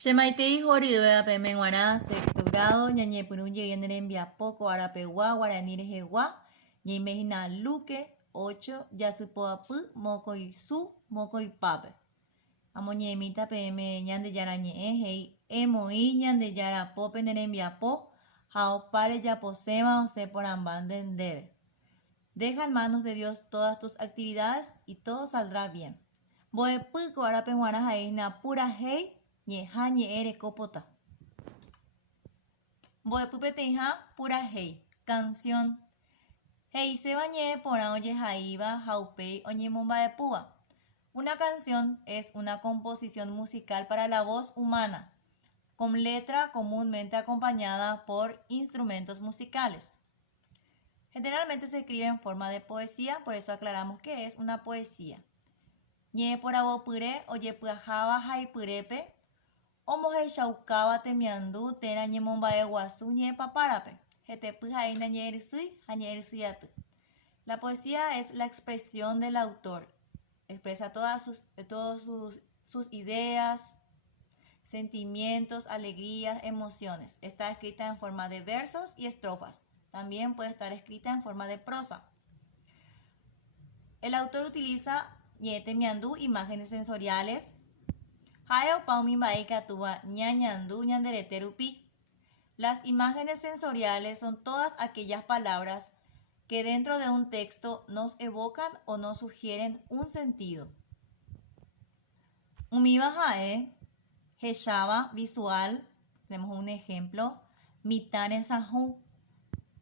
Shemaitei Horidoya Pemenguana, sexto grado, ñañe Puruye y en poco Arapegua, Guaraní Rejegua, Ñemejina Luque, 8, Yasupoapu, Moco y Su, Moco y Pape. Amoñemita PM ñande yara ñe, hei, emoi ñande yara pope nerembia po, jao pare ya posema o se por ambanden debe. Deja en manos de Dios todas tus actividades y todo saldrá bien. Boepuco Arapenguana jaina pura hei, ñeja ñeere copota. Boepupeteja pura hei, canción. Hei se bañe pora oye jaiba, jaupei oñemomba de púa. Una canción es una composición musical para la voz humana, con letra comúnmente acompañada por instrumentos musicales. Generalmente se escribe en forma de poesía, por eso aclaramos que es una poesía. Ñe por abopure oye puajaba jaipurepe, omoje shaukaba temiandu tera ñemomba de guasu ñe paparape, jetepu jaina ñerisui jañerisuyatu. La poesía es la expresión del autor. Expresa todas sus ideas, sentimientos, alegrías, emociones. Está escrita en forma de versos y estrofas. También puede estar escrita en forma de prosa. El autor utiliza ñete miandú, imágenes sensoriales. Haeo paumimbai katuba ñañandú ñandereterupi. Las imágenes sensoriales son todas aquellas palabras que dentro de un texto nos evocan o nos sugieren un sentido. Umiba jae, heshaba visual, tenemos un ejemplo. Mitane sahu,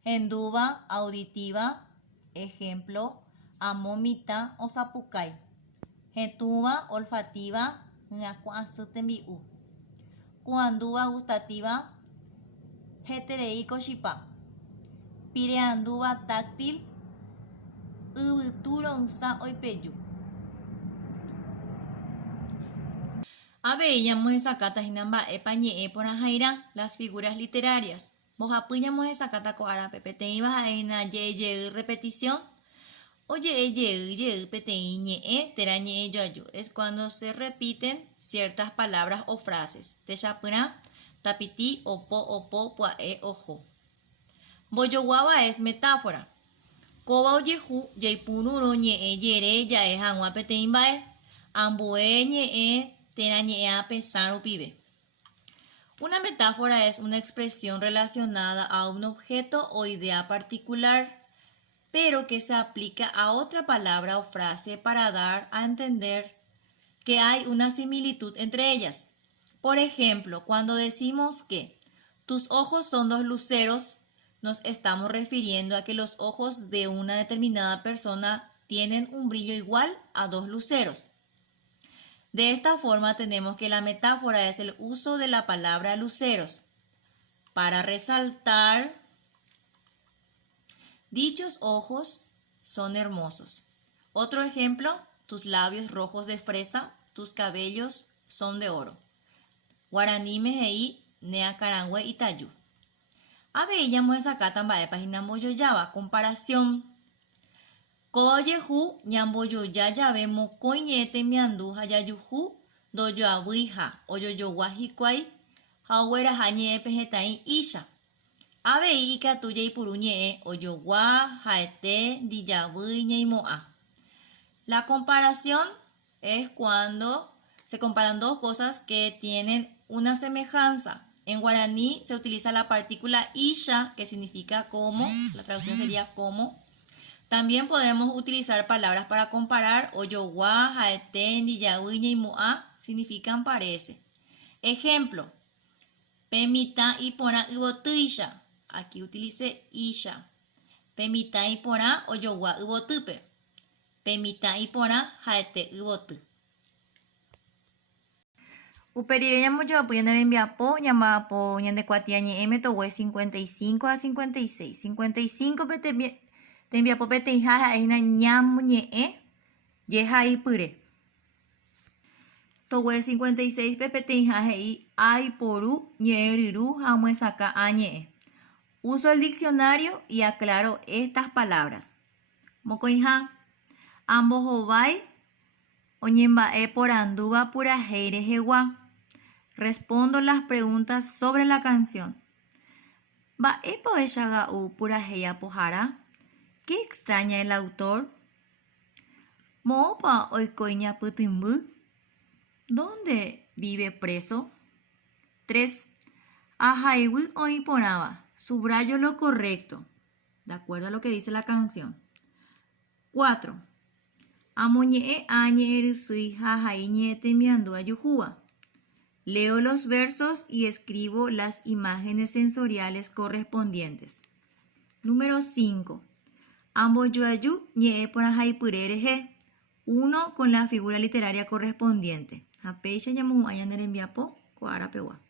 henduba auditiva, ejemplo. Amomita o sapukai. Hetuba olfativa, ngakuasutembiu. Kuanduba gustativa, heterei koshipa. Pireanduba táctil, ubuturonsa oipeyu. Aveíamos esa cata hinamba epañe por ajaira, las figuras literarias. Mojapuñamos esa cata coara pepetei bajaina ye repetición. Oye ye petei ñe terañe yoayu. Es cuando se repiten ciertas palabras o frases. Techapuna, tapiti, opo, puae, ojo. Boyoguaba es metáfora. Koba oyehu, yaipunuro ñe yere yae hangua peteimbae. Ambue ñe terañe a pesar o pibe. Una metáfora es una expresión relacionada a un objeto o idea particular, pero que se aplica a otra palabra o frase para dar a entender que hay una similitud entre ellas. Por ejemplo, cuando decimos que tus ojos son dos luceros, nos estamos refiriendo a que los ojos de una determinada persona tienen un brillo igual a dos luceros. De esta forma tenemos que la metáfora es el uso de la palabra luceros para resaltar dichos ojos son hermosos. Otro ejemplo, tus labios rojos de fresa, tus cabellos son de oro. Guaraní mejei neacarangüe itayu. Aveíamos esa catambae página moyoyaba, comparación. Koyehu ñamboyoya llave mokoñete miandu hayayuhu doyoabuija oyoyoguajikuai hauera jañe pejetai isha. Avei ikatuya ipuruñe oyogua jaete diyabui ñeimoa. La comparación es cuando se comparan dos cosas que tienen una semejanza. En guaraní se utiliza la partícula isha, que significa como, la traducción sería como. También podemos utilizar palabras para comparar. Oyogua, jaete, diyabui ñeimoa significan parece. Ejemplo, pemita y pona ibotuisha. Aquí utilice isha. Pemita y pona oyogua ibotupe. Pemita y pona jaete ibotu. Uperire yo apoyando en enviapo, llamada po ñande cuatiañe M towe 55 a 56. 55 te enviapo pete y jaja es na ñamuñe yeja y pure. Towe 56 pepete y jaja y ay poru ñeriru jamuesaka añe. Uso el diccionario y aclaro estas palabras. Mokoija, ambos ovai, oñembae por anduba pura heire jegua. Respondo las preguntas sobre la canción. Mba'épa ohechaga'u purahéi pohara? ¿Qué extraña el autor? Mo'ópa oikói ñapytĩmby? ¿Dónde vive preso? 3. Ahaygui oĩ porãva. Subrayo lo correcto, de acuerdo a lo que dice la canción. 4. Amoñe'ẽ ñe'ẽrysýi ha ahai ñe'ẽtemiandu ajuhúva. Leo los versos y escribo las imágenes sensoriales correspondientes. Número 5. Ambojuaju ñe'ẽ porãhaipyre rehe. 1 con la figura literaria correspondiente. Apéicha ñamohu'ã ñane rembiapo ko árape gua.